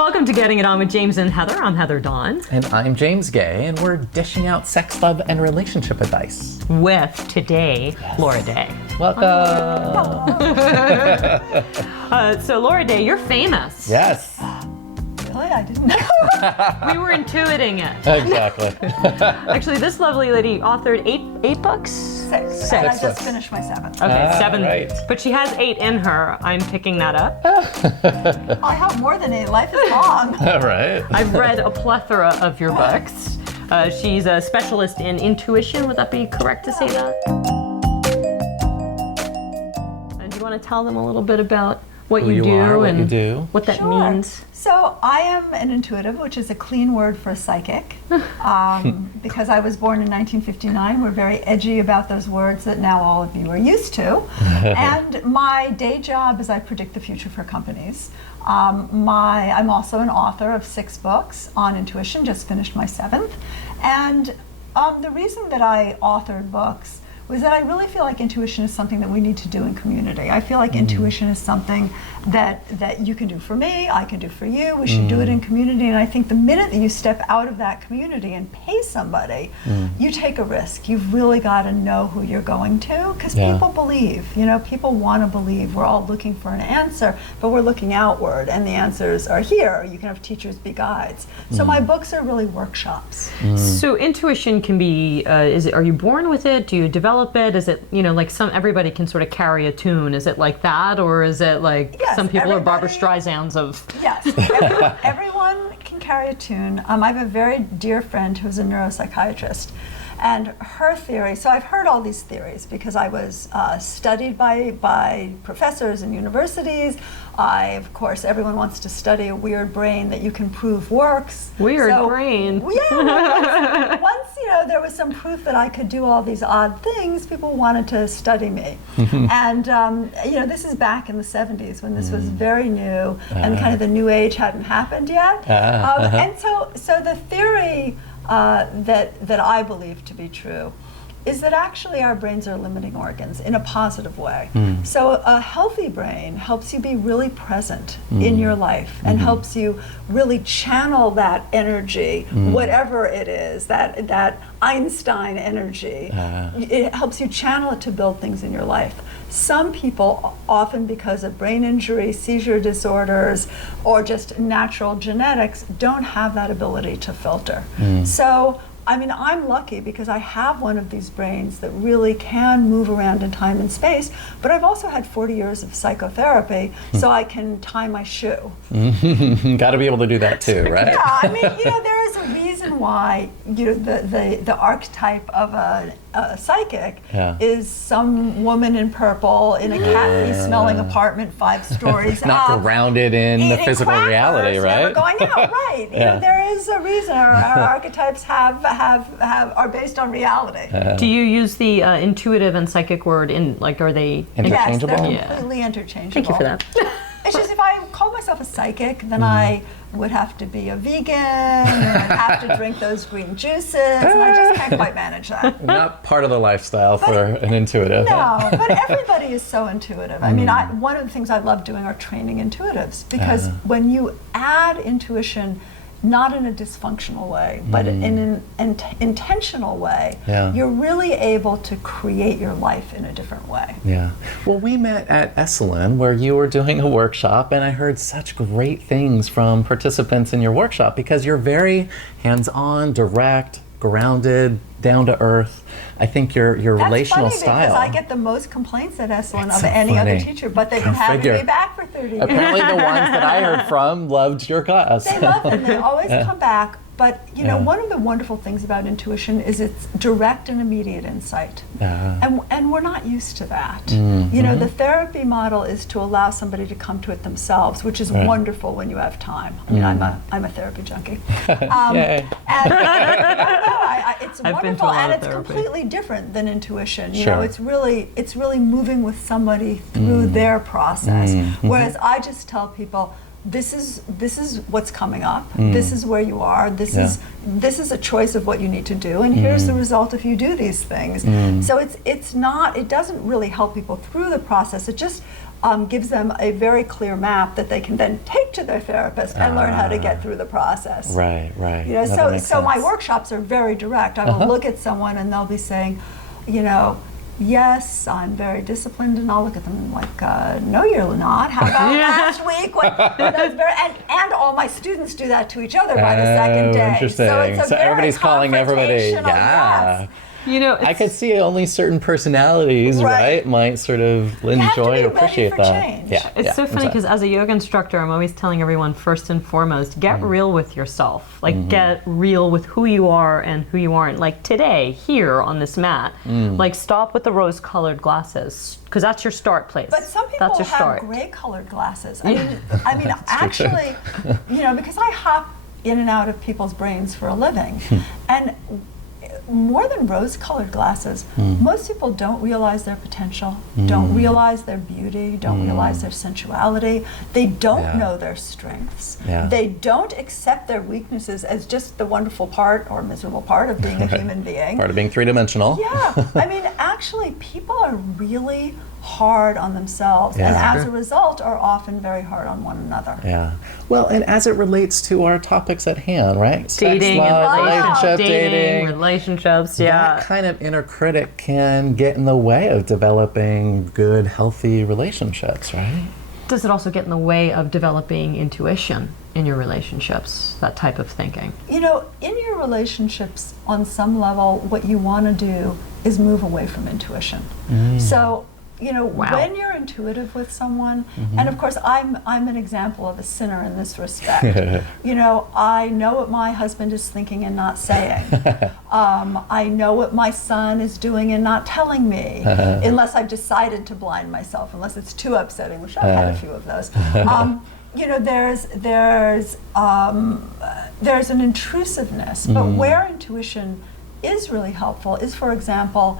Welcome to Getting It On with James and Heather. I'm Heather Dawn. And I'm James Gay, and we're dishing out sex, love, and relationship advice. With today, Laura Day. Welcome. So Laura Day, you're famous. Yes. Really? I didn't know. We were intuiting it. Exactly. Actually, this lovely lady authored eight books? Six. And I just finished my seventh. Okay, seven. Right. But she has 8 in her. I'm picking that up. I have more than 8. Life is long. All right. I've read a plethora of your books. She's a specialist in intuition. Would that be correct to say that? And do you want to tell them a little bit about what Who you do are, what and you do. what that Sure. means? So I am an intuitive, which is a clean word for a psychic. Because I was born in 1959, we're very edgy about those words that now all of you are used to. And my day job is I predict the future for companies. I'm also an author of 6 books on intuition, just finished my 7th. And the reason that I authored books was that I really feel like intuition is something that we need to do in community. I feel like intuition is something that you can do for me, I can do for you, we should do it in community. And I think the minute that you step out of that community and pay somebody, you take a risk. You've really got to know who you're going to, because people believe, people want to believe. We're all looking for an answer, but we're looking outward, and the answers are here. You can have teachers be guides. So my books are really workshops. So intuition can be, are you born with it? Do you develop it? Is it, like everybody can sort of carry a tune? Is it like that? Or is it like some people are Barbara Streisands of... Yes, everyone can carry a tune. I have a very dear friend who's a neuropsychiatrist, and her theory, so I've heard all these theories because I was studied by professors in universities. Of course, everyone wants to study a weird brain that you can prove works. Weird brain. Yeah, once there was some proof that I could do all these odd things, people wanted to study me. And this is back in the 70s when this was very new and kind of the new age hadn't happened yet. And so the theory that I believe to be true is that actually our brains are limiting organs in a positive way. So a healthy brain helps you be really present in your life and helps you really channel that energy, whatever it is, that Einstein energy. It helps you channel it to build things in your life. Some people, often because of brain injury, seizure disorders, or just natural genetics, don't have that ability to filter. So I'm lucky because I have one of these brains that really can move around in time and space, but I've also had 40 years of psychotherapy, so I can tie my shoe. Got to be able to do that too, right? Yeah, there is a reason why the archetype of a psychic is some woman in purple in a cat-smelling apartment 5 stories Not up, grounded in the physical reality, right? Never going out, right? There is a reason our archetypes are based on reality. Do you use the intuitive and psychic word are they interchangeable? Yes, they're completely interchangeable. Thank you for that. It's just if I call myself a psychic, then I would have to be a vegan, and I'd have to drink those green juices, and I just can't quite manage that. Not part of the lifestyle for an intuitive. No, but everybody is so intuitive. One of the things I love doing are training intuitives, because when you add intuition, not in a dysfunctional way, but in an intentional way, you're really able to create your life in a different way. Yeah. Well, we met at Esalen where you were doing a workshop, and I heard such great things from participants in your workshop because you're very hands-on, direct, grounded, down to earth. I think your relational That's funny style. because I get the most complaints at Esalen It's of so any funny. other teacher, but they've been having me back for 30 years. Apparently the ones that I heard from loved your class. They love it, and they always come back. But one of the wonderful things about intuition is it's direct and immediate insight. And we're not used to that. The therapy model is to allow somebody to come to it themselves, which is wonderful when you have time. I'm a therapy junkie. Yay. And it's I've been to wonderful, a lot and of it's therapy. completely different than intuition. Sure. It's really moving with somebody through their process. Whereas I just tell people, this is what's coming up. This is where you are. This is a choice of what you need to do, and here's the result if you do these things. So it doesn't really help people through the process. It just gives them a very clear map that they can then take to their therapist and learn how to get through the process. Right, right. You know, No, that makes so my sense. workshops are very direct. I will look at someone and they'll be saying, you know, yes, I'm very disciplined, and I'll look at them like, no, you're not. How about last week? And all my students do that to each other by the second day. Interesting. So it's a very everybody's calling everybody. confrontational, Yeah. yes. You know, I could see only certain personalities, right, might sort of enjoy or appreciate that. Change. Yeah, it's so funny because as a yoga instructor, I'm always telling everyone first and foremost, get real with yourself. Like get real with who you are and who you aren't. Like today, here on this mat, like stop with the rose-colored glasses because that's your start place. But some people have gray-colored glasses. I mean, actually, you know, because I hop in and out of people's brains for a living, and more than rose-colored glasses, most people don't realize their potential, don't realize their beauty, don't realize their sensuality. They don't know their strengths. They don't accept their weaknesses as just the wonderful part or miserable part of being a human being. Part of being three-dimensional. Yeah, I mean, actually, people are really hard on themselves, and as a result are often very hard on one another. Yeah. Well, and as it relates to our topics at hand, right? Dating, Sex, love, relationship, dating, relationships, that kind of inner critic can get in the way of developing good, healthy relationships, right? Does it also get in the way of developing intuition in your relationships, that type of thinking? You know, in your relationships, on some level, what you want to do is move away from intuition. So, you know, when you're intuitive with someone, and of course I'm an example of a sinner in this respect. You know, I know what my husband is thinking and not saying. I know what my son is doing and not telling me, unless I've decided to blind myself, unless it's too upsetting, which I've had a few of those. You know, there's an intrusiveness, but where intuition is really helpful is, for example,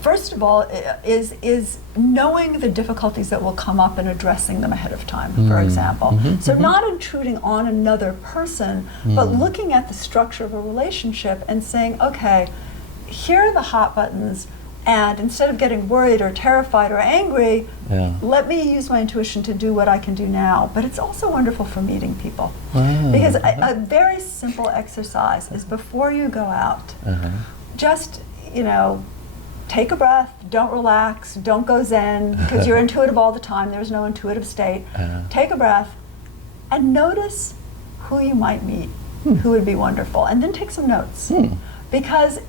first of all, is knowing the difficulties that will come up and addressing them ahead of time, for example. So not intruding on another person, but looking at the structure of a relationship and saying, okay, here are the hot buttons, and instead of getting worried or terrified or angry, let me use my intuition to do what I can do now. But it's also wonderful for meeting people. Because a very simple exercise is before you go out, just, you know, take a breath, don't relax, don't go zen, because you're intuitive all the time, there's no intuitive state. Take a breath and notice who you might meet, who would be wonderful, and then take some notes. Because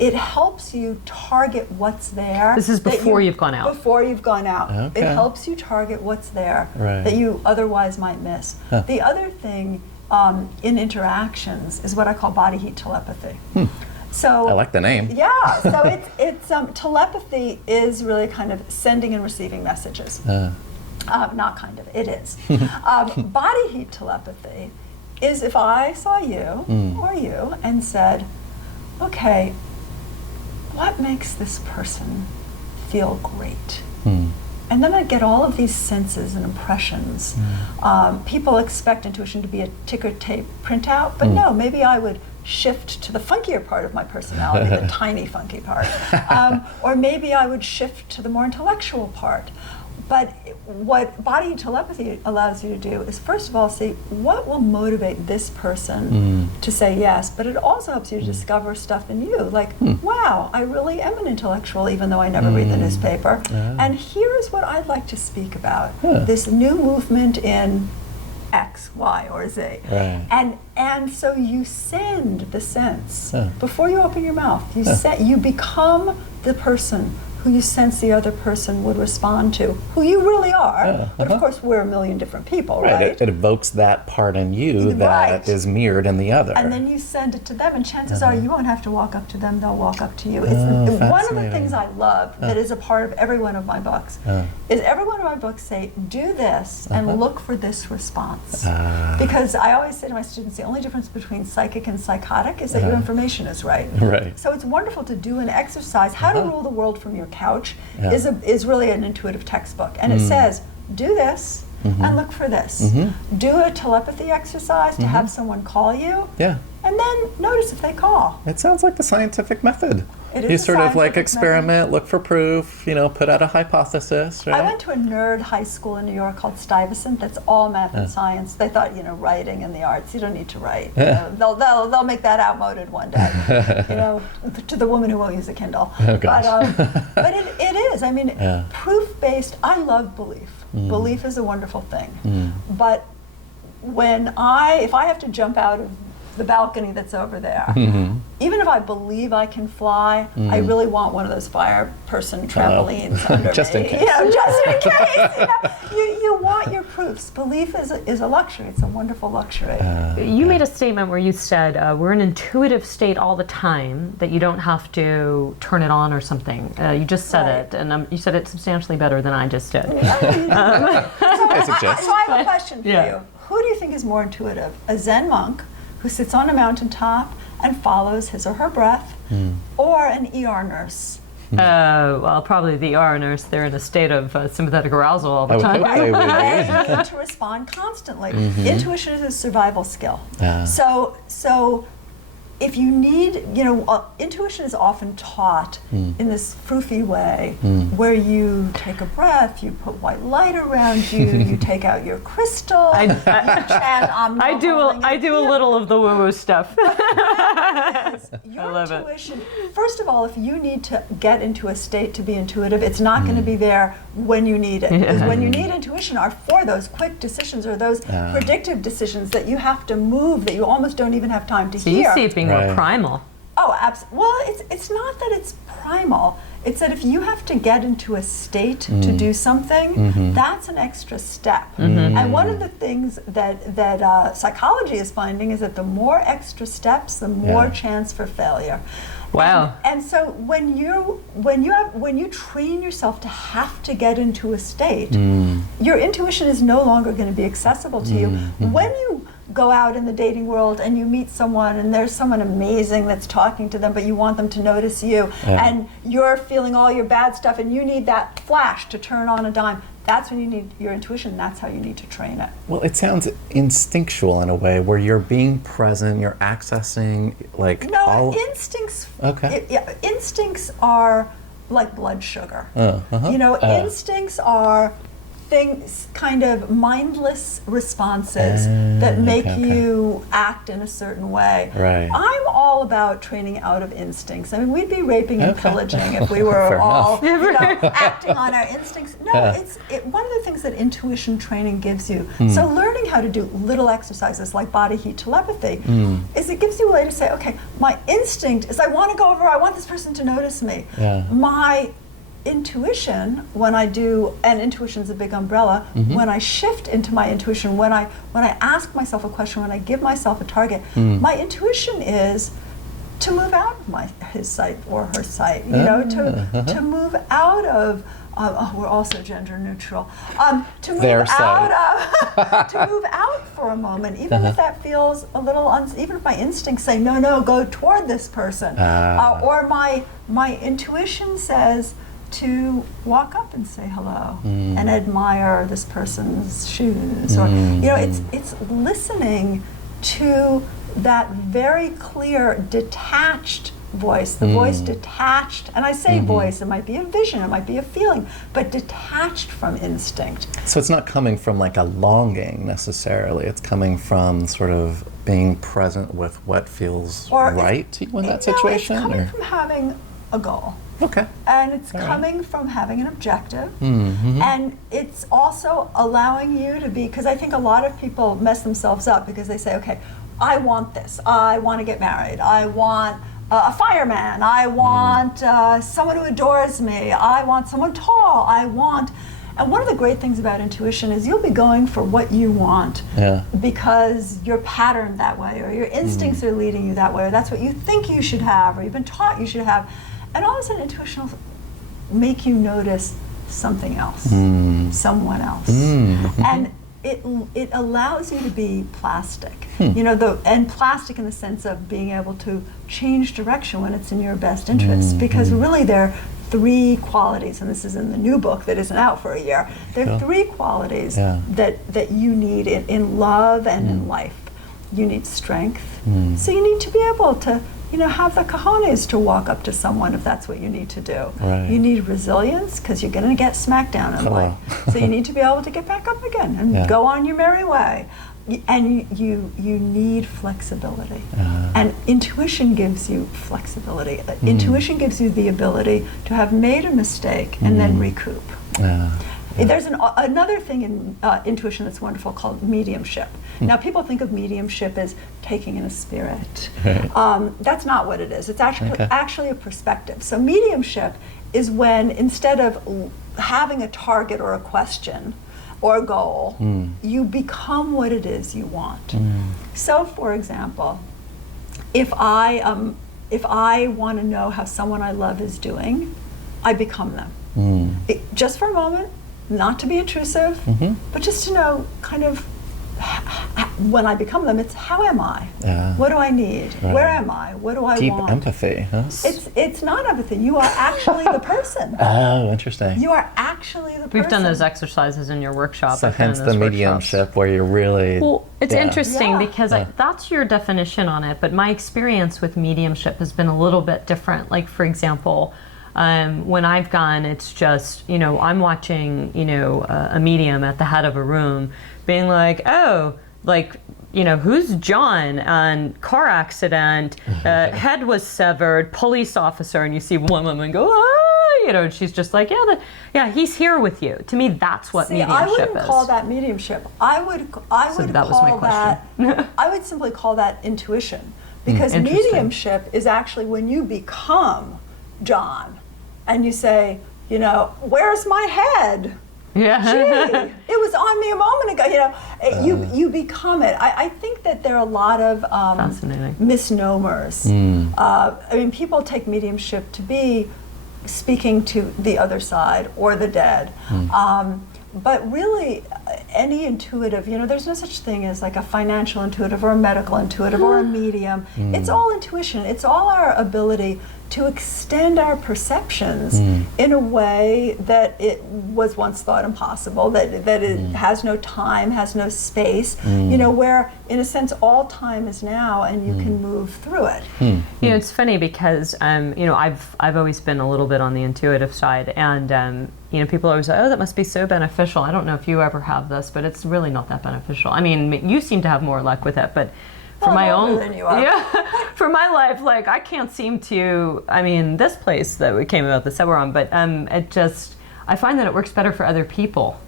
it helps you target what's there. This is before you've gone out. Before you've gone out. It helps you target what's there that you otherwise might miss. The other thing in interactions is what I call body heat telepathy. So I like the name. Yeah, so it's telepathy is really kind of sending and receiving messages. Not kind of, it is. Body heat telepathy is if I saw you or you and said, okay, what makes this person feel great? And then I'd get all of these senses and impressions. People expect intuition to be a ticker tape printout, but no, maybe I would shift to the funkier part of my personality, the tiny funky part. Or maybe I would shift to the more intellectual part. But what body telepathy allows you to do is, first of all, see what will motivate this person to say yes, but it also helps you to discover stuff in you, like, wow, I really am an intellectual, even though I never read the newspaper. And here's what I'd like to speak about, this new movement in X, Y, or Z. And so you send the sense, before you open your mouth, you become the person who you sense the other person would respond to, who you really are. But of course, we're a million different people, right? It evokes that part in you that is mirrored in the other. And then you send it to them, and chances are you won't have to walk up to them, they'll walk up to you. It's one of the things I love that is a part of every one of my books, is every one of my books say, do this and look for this response. Because I always say to my students, the only difference between psychic and psychotic is that your information is right. So it's wonderful to do an exercise. How to Rule the World from Your Couch is really an intuitive textbook, and it says do this and look for this. Do a telepathy exercise to have someone call you, and then notice if they call. It sounds like the scientific method. It is You a sort of like scientific experiment, look for proof, put out a hypothesis, right? I went to a nerd high school in New York called Stuyvesant. That's all math and science. They thought, writing and the arts, you don't need to write. They'll make that outmoded one day. To the woman who won't use a Kindle. Oh, gosh. But it is. I mean, proof-based. I love belief. Belief is a wonderful thing. But if I have to jump out of the balcony that's over there, even if I believe I can fly, I really want one of those fire person trampolines under just me. in case. Just in case. You want your proofs. Belief is a luxury. It's a wonderful luxury. You made a statement where you said we're in an intuitive state all the time, that you don't have to turn it on or something. You just said it, and you said it substantially better than I just did. So I have a question for you. Who do you think is more intuitive? A Zen monk who sits on a mountaintop and follows his or her breath, or an ER nurse? Well, probably the ER nurse. They're in a state of sympathetic arousal all the time. They would be. They need to respond constantly. Intuition is a survival skill. So if you need, intuition is often taught in this froofy way, where you take a breath, you put white light around you, you take out your crystal, you chant, I do a little of the woo-woo stuff. Your intuition, first of all, if you need to get into a state to be intuitive, it's not going to be there when you need it. Because when you need intuition are for those quick decisions or those predictive decisions that you have to move, that you almost don't even have time to hear. You see it being more primal. Oh, absolutely. Well, it's not that it's primal. It's that if you have to get into a state to do something, that's an extra step. And one of the things that psychology is finding is that the more extra steps, the more chance for failure. Wow. And so when you train yourself to have to get into a state, your intuition is no longer going to be accessible to you. When you go out in the dating world and you meet someone and there's someone amazing that's talking to them, but you want them to notice you, and you're feeling all your bad stuff and you need that flash to turn on a dime, that's when you need your intuition. That's how you need to train it. Well, it sounds instinctual in a way, where you're being present, you're accessing instincts. Okay. Instincts are like blood sugar. Instincts are things, kind of mindless responses that make you act in a certain way. Right. I'm all about training out of instincts. I mean, we'd be raping and pillaging if we were all acting on our instincts. No, it's one of the things that intuition training gives you. So learning how to do little exercises like body heat telepathy is it gives you a way to say, okay, my instinct is I want to go over, I want this person to notice me. My intuition, when I do, and intuition is a big umbrella, when I shift into my intuition, when I ask myself a question, when I give myself a target, my intuition is to move out of his sight or her sight, to move out of, we're also gender neutral, to move to move out for a moment, even if that feels a little, even if my instincts say, no, go toward this person, or my intuition says, to walk up and say hello and admire this person's shoes, or it's listening to that very clear detached voice, the voice detached, and I say voice, it might be a vision, it might be a feeling, but detached from instinct. So it's not coming from like a longing necessarily, it's coming from sort of being present with what feels right to you in that situation? It's coming from having a goal. Okay. And it's coming from having an objective. And it's also allowing you to be, because I think a lot of people mess themselves up because they say, okay, I want this. I want to get married. I want a fireman. I want someone who adores me. I want someone tall. And one of the great things about intuition is you'll be going for what you want because you're patterned that way, or your instincts are leading you that way, or that's what you think you should have, or you've been taught you should have. And all of a sudden, intuition will make you notice something else, someone else. And it allows you to be plastic, and plastic in the sense of being able to change direction when it's in your best interest. Because really there are three qualities, and this is in the new book that isn't out for a year, there are three qualities that you need in love and in life. You need strength. So you need to be able to have the cojones to walk up to someone if that's what you need to do. Right. You need resilience because you're going to get smacked down in life. So you need to be able to get back up again and go on your merry way. And you need flexibility. And intuition gives you flexibility. Intuition gives you the ability to have made a mistake and then recoup. There's another thing in intuition that's wonderful called mediumship. Now, people think of mediumship as taking in a spirit. Right. That's not what it is. It's actually a perspective. So mediumship is when, instead of having a target or a question or a goal, you become what it is you want. So, for example, if I want to know how someone I love is doing, I become them. Just for a moment, not to be intrusive, but just to know kind of when I become them, it's how am I? What do I need? Right. Where am I? What do I Deep want? empathy, huh? It's not empathy. You are actually the person. Oh, interesting. You are actually the person. We've done those exercises in your workshop. So I've been in hence the those mediumship workshops. where you're really... Well, it's interesting because Yeah. that's your definition on it, but my experience with mediumship has been a little bit different. Like, for example, when I've gone, it's just, I'm watching, a medium at the head of a room being like, oh, like, who's John? And car accident, head was severed, police officer, and you see one woman go, ah, and she's just like, yeah, he's here with you. To me, that's what mediumship I wouldn't is. call that mediumship. I would that was my call question. I would simply call that intuition, because Interesting. mediumship is actually when you become John, and you say, where's my head? Yeah. Gee, it was on me a moment ago. You become it. I think that there are a lot of Fascinating. misnomers. People take mediumship to be speaking to the other side or the dead. But really, any intuitive, there's no such thing as like a financial intuitive or a medical intuitive or a medium. It's all intuition. It's all our ability to extend our perceptions in a way that it was once thought impossible, that it has no time, has no space, where in a sense all time is now and you can move through it. It's funny because I've always been a little bit on the intuitive side, and people always say, oh, that must be so beneficial. I don't know if you ever have this, but it's really not that beneficial. I mean, you seem to have more luck with it, but for my own, for my life, like I can't seem to. I mean, this place that we came about, that we're on, but I find that it works better for other people.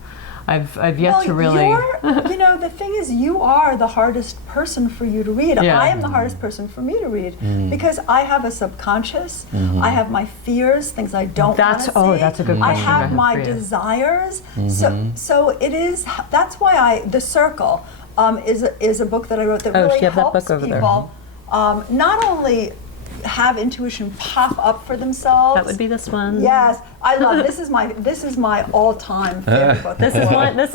I've yet to really. The thing is, you are the hardest person for you to read. Yeah. I am the hardest person for me to read because I have a subconscious. I have my fears, things I don't want to see. That's a good question. I have my for you. desires. So it is. That's why The Circle is a book that I wrote that really she have that helps book over there. people not only have intuition pop up for themselves. That would be this one. Yes, I love this is my all-time favorite book. This is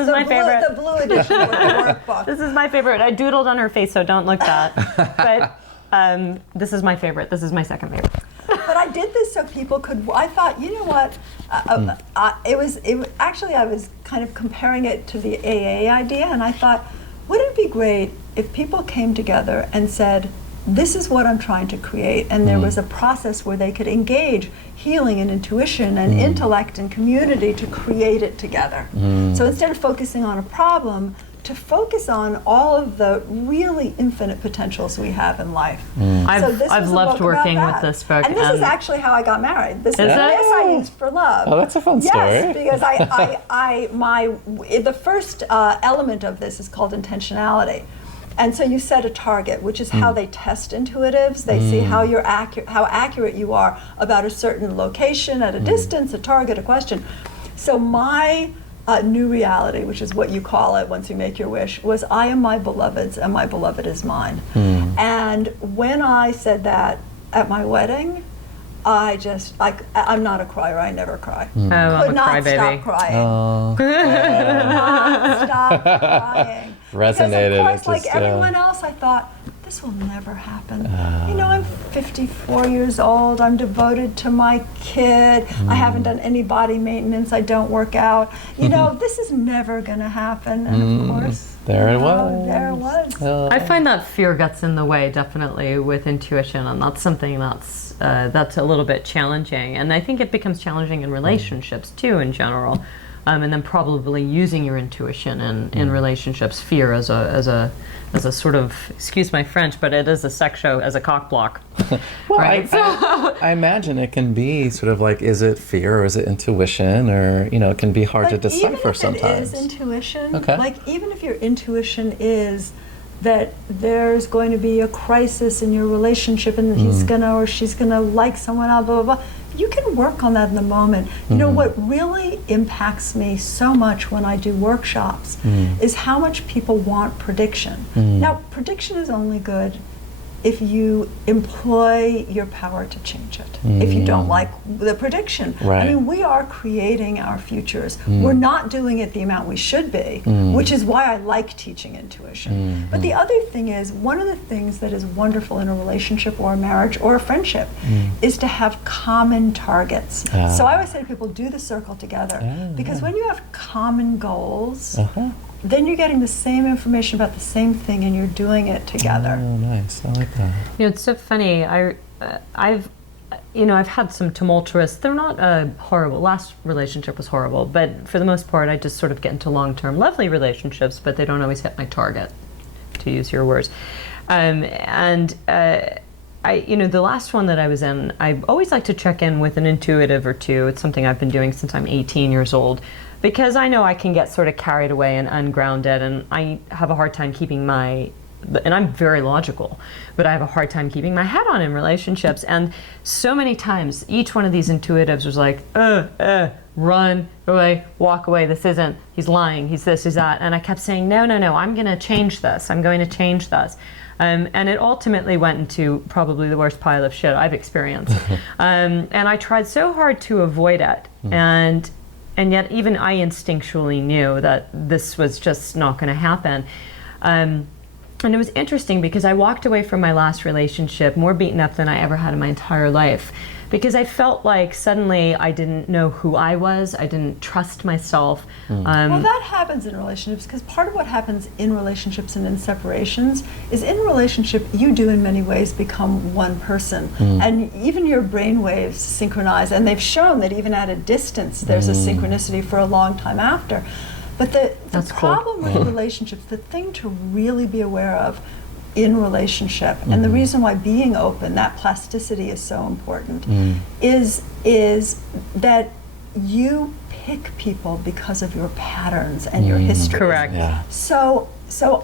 my favorite. The blue edition of the workbook. This is my favorite. I doodled on her face, so don't look that. But this is my favorite. This is my second favorite. But I did this so people could. I thought, you know what? I was kind of comparing it to the AA idea, and I thought, wouldn't it be great if people came together and said, this is what I'm trying to create, and there was a process where they could engage healing and intuition and intellect and community to create it together. So instead of focusing on a problem, to focus on all of the really infinite potentials we have in life. I've loved working with this book. And this is actually how I got married. This I used for love. Oh, that's a fun story. Yes, because the first element of this is called intentionality. And so you set a target, which is how they test intuitives. They see how accurate you are about a certain location, at a distance, a target, a question. So my new reality, which is what you call it once you make your wish, was I am my beloved's and my beloved is mine. And when I said that at my wedding, I'm not a crier. I never cry. I'm a Could not crybaby. stop crying. Oh. Could not stop crying. Resonated. Because of It's course, just, like everyone else, I thought, this will never happen. I'm 54 years old. I'm devoted to my kid. I haven't done any body maintenance. I don't work out. This is never going to happen. And of course, There it Oh, was. there it was. I find that fear gets in the way definitely with intuition, and that's something that's a little bit challenging. And I think it becomes challenging in relationships too, in general. And then probably using your intuition in relationships, fear as a sort of, excuse my French, but it is a sex show as a cock block. Well, right? I imagine it can be sort of like, is it fear or is it intuition, or it can be hard to decipher sometimes. Even if it is intuition, Okay. like even if your intuition is that there's going to be a crisis in your relationship and he's gonna or she's gonna like someone else, blah, blah, blah, you can work on that in the moment. You know, what really impacts me so much when I do workshops is how much people want prediction. Now, prediction is only good if you employ your power to change it. If you don't like the prediction. Right. I mean, we are creating our futures. We're not doing it the amount we should be, which is why I like teaching intuition. But the other thing is, one of the things that is wonderful in a relationship or a marriage or a friendship is to have common targets. So I always say to people, do the circle together. Because when you have common goals, then you're getting the same information about the same thing and you're doing it together. Oh, nice. I like that. It's so funny. I've had some tumultuous. They're not horrible. Last relationship was horrible, but for the most part, I just sort of get into long-term, lovely relationships, but they don't always hit my target, to use your words. The last one that I was in, I always like to check in with an intuitive or two. It's something I've been doing since I'm 18 years old, because I know I can get sort of carried away and ungrounded, and I have a hard time keeping and I'm very logical, but I have a hard time keeping my head on in relationships. And so many times, each one of these intuitives was like, run away, walk away, this isn't, he's lying, he's this, he's that. And I kept saying, no, I'm going to change this, I'm going to change this. And it ultimately went into probably the worst pile of shit I've experienced. And I tried so hard to avoid it. And yet even I instinctually knew that this was just not going to happen. And it was interesting because I walked away from my last relationship more beaten up than I ever had in my entire life, because I felt like suddenly I didn't know who I was. I didn't trust myself. Well, that happens in relationships, because part of what happens in relationships and in separations is, in relationship you do in many ways become one person, and even your brain waves synchronize, and they've shown that even at a distance there's a synchronicity for a long time after. But the problem with relationships, the thing to really be aware of in relationship, and the reason why being open, that plasticity is so important, is that you pick people because of your patterns and your history. Correct. Yeah. So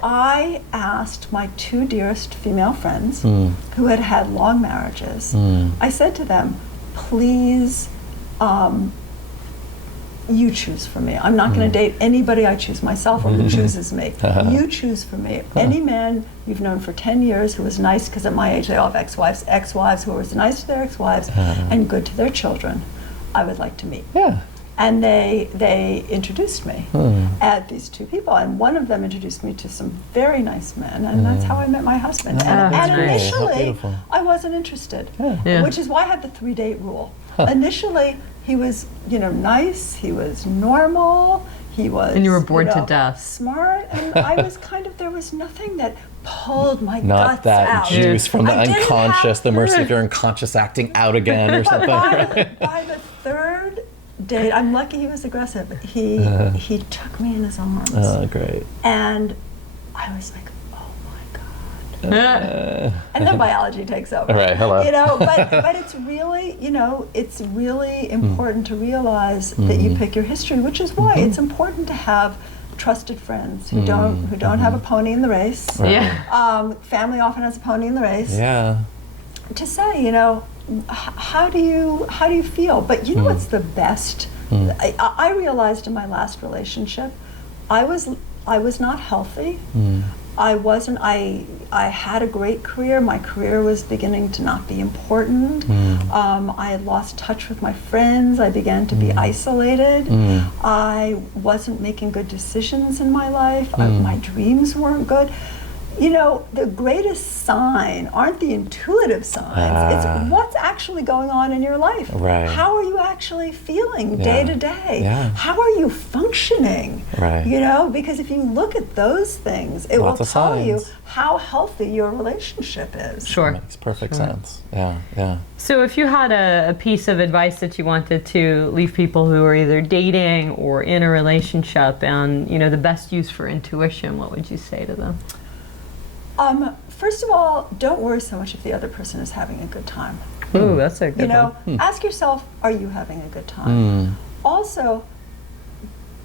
I asked my two dearest female friends who had had long marriages, I said to them, please, you choose for me. I'm not going to date anybody. I choose myself, or who chooses me. You choose for me. Any man you've known for 10 years who was nice, because at my age they all have ex-wives who was nice to their ex-wives and good to their children, I would like to meet. Yeah. And they introduced me at these two people, and one of them introduced me to some very nice men, and that's how I met my husband. And that's great. How initially, beautiful. I wasn't interested, Yeah. which is why I had the 3-date rule. Initially, he was, nice, he was normal, he was, And you were bored to death. smart, and I was there was nothing that pulled my Not guts that out. juice from the I didn't unconscious, have- the mercy of your unconscious acting out again or But something. by the third date, I'm lucky he was aggressive. He took me in his arms, Oh, great. and I was like, oh my God. And then biology takes over. All right, hello. But it's really, it's really important to realize that you pick your history, which is why it's important to have trusted friends who don't have a pony in the race. Right. Yeah. Family often has a pony in the race. Yeah. To say, how do you feel? But what's the best? I realized in my last relationship, I was not healthy. I wasn't. I had a great career. My career was beginning to not be important. I had lost touch with my friends. I began to be isolated. I wasn't making good decisions in my life. My dreams weren't good. you know, the greatest sign aren't the intuitive signs. It's what's actually going on in your life. Right. How are you actually feeling day to day? Yeah. How are you functioning? Right. You know, because if you look at those things, it Lots will of tell you signs. how healthy your relationship is. Sure. Makes perfect sense. Yeah, yeah. So if you had a piece of advice that you wanted to leave people who are either dating or in a relationship, and you know the best use for intuition, what would you say to them? First of all, don't worry so much if the other person is having a good time. Ooh, that's a good You know, one. ask yourself, are you having a good time? Also,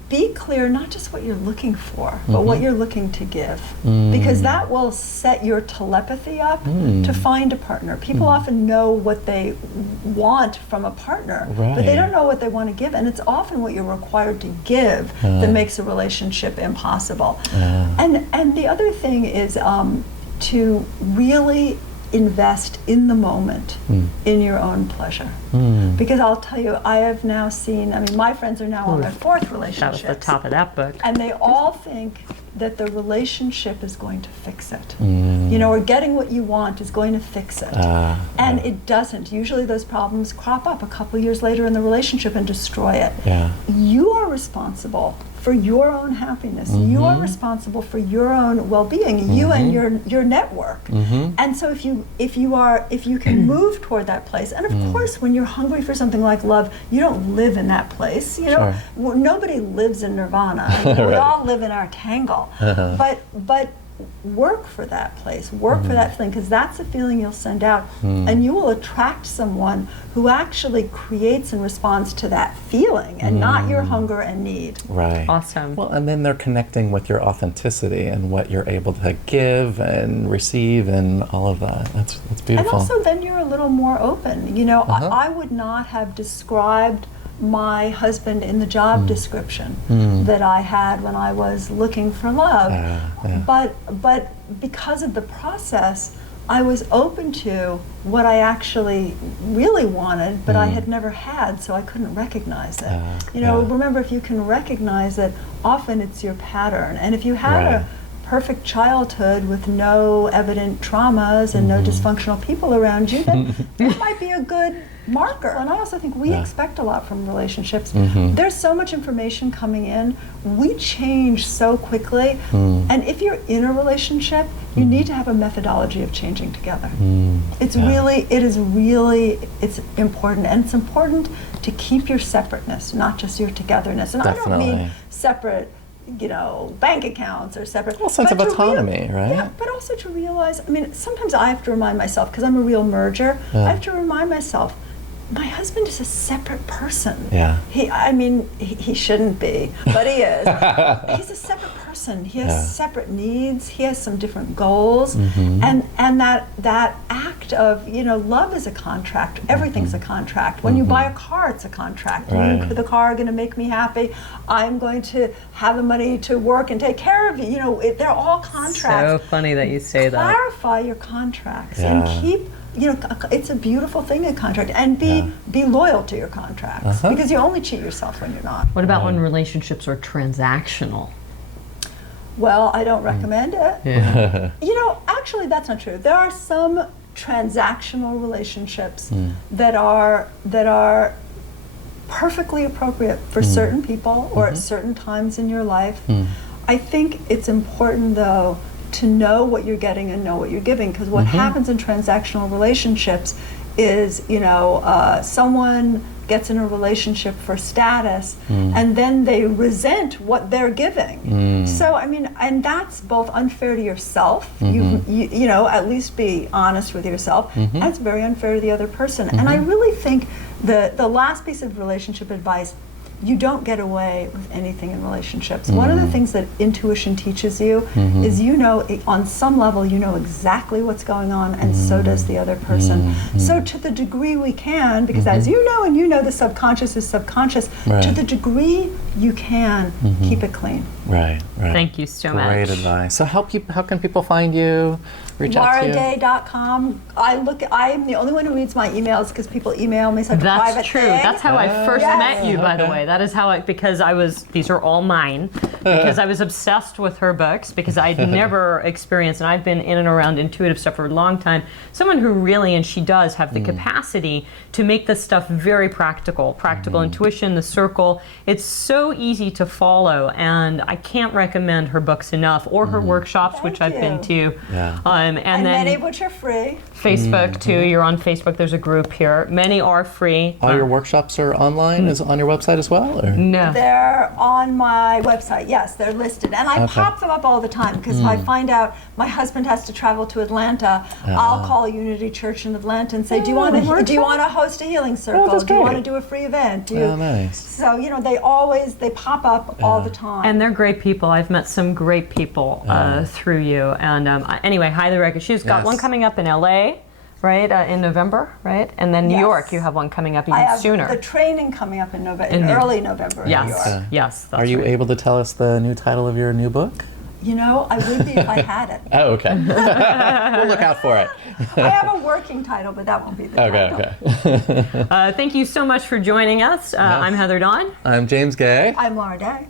be clear not just what you're looking for, but what you're looking to give. Because that will set your telepathy up to find a partner. People often know what they want from a partner, but they Right. don't know what they want to give. And it's often what you're required to give that makes a relationship impossible. And the other thing is to really invest in the moment in your own pleasure. Because I'll tell you, I have now seen, I mean, my friends are now on their fourth relationship. That was the top of that book. And they all think that the relationship is going to fix it. You know, or getting what you want is going to fix it. And it doesn't. Usually those problems crop up a couple years later in the relationship and destroy it. Yeah. You are responsible for your own happiness. You are responsible for your own well-being, you and your network. And so if you can move toward that place, and of course when you're hungry for something like love, you don't live in that place. You know, nobody lives in nirvana. I mean, we all live in our tangle. But work for that place, work for that feeling, because that's the feeling you'll send out, and you will attract someone who actually creates and responds to that feeling and not your hunger and need. Right. Awesome. Well, and then they're connecting with your authenticity and what you're able to give and receive and all of that. That's beautiful. And also then you're a little more open. You know, I would not have described my husband in the job description that I had when I was looking for love. But because of the process, I was open to what I actually really wanted, but I had never had, so I couldn't recognize it. You know, remember, if you can recognize it, often it's your pattern. And if you had a perfect childhood with no evident traumas and no dysfunctional people around you, then that might be a good marker. And I also think we expect a lot from relationships. There's so much information coming in. We change so quickly. And if you're in a relationship, you need to have a methodology of changing together. It's important. And it's important to keep your separateness, not just your togetherness. And Definitely. I don't mean separate, you know, bank accounts or separate. Well, sense of autonomy, right? Yeah, but also to realize, I mean, sometimes I have to remind myself, because I'm a real merger, I have to remind myself, my husband is a separate person. Yeah. He shouldn't be, but he is. He's a separate person. He has separate needs. He has some different goals. And that act of, you know, love is a contract. Everything's a contract. When you buy a car, it's a contract. The car going to make me happy. I'm going to have the money to work and take care of you. You know, they're all contracts. So funny that you say that. Clarify your contracts and keep. You know, it's a beautiful thing, a contract, and be loyal to your contracts, because you only cheat yourself when you're not. What about when relationships are transactional? Well, I don't recommend it. Yeah. You know, actually, that's not true. There are some transactional relationships that are perfectly appropriate for certain people or at certain times in your life. I think it's important, though, to know what you're getting and know what you're giving, because what happens in transactional relationships is, you know, someone gets in a relationship for status and then they resent what they're giving. So, I mean, and that's both unfair to yourself, you know, at least be honest with yourself, and it's very unfair to the other person. And I really think the last piece of relationship advice, you don't get away with anything in relationships. One of the things that intuition teaches you is, you know, on some level, you know exactly what's going on, and so does the other person. So to the degree we can, because as you know, and you know, the subconscious is subconscious, to the degree you can keep it clean. Right. Thank you so much. Great advice. So how can people find you? Reach out to you? LauraDay.com. I'm the only one who reads my emails because people email me such a private That's true. thing. That's how I first met you, by the way. That is how these are all mine, because I was obsessed with her books, because I'd never experienced, and I've been in and around intuitive stuff for a long time, someone who really, and she does have the capacity to make this stuff very practical. Practical intuition, the circle. It's so easy to follow, and I can't recommend her books enough, or her workshops, which I've been to. Yeah. And then many of which are free. Facebook too. You're on Facebook. There's a group here. Many are free. All your workshops are online, is on your website as well? Or? No. They're on my website. Yes, they're listed. And I pop them up all the time because if I find out my husband has to travel to Atlanta, I'll call Unity Church in Atlanta and say, do you want to host a healing circle? that's Do you want to great. do a free event? Nice. So, they pop up all the time. And they're great people. I've met some great people through you. And anyway, highly recommend. She's got one coming up in LA, right, in November, right? And then New York, you have one coming up even I have sooner. the training coming up in early November in New York. Yes. That's Are you right. able to tell us the new title of your new book? I would be if I had it. Oh, okay. We'll look out for it. I have a working title, but that won't be the title. Okay. Thank you so much for joining us. I'm Heather Dawn. I'm James Guay. I'm Laura Day.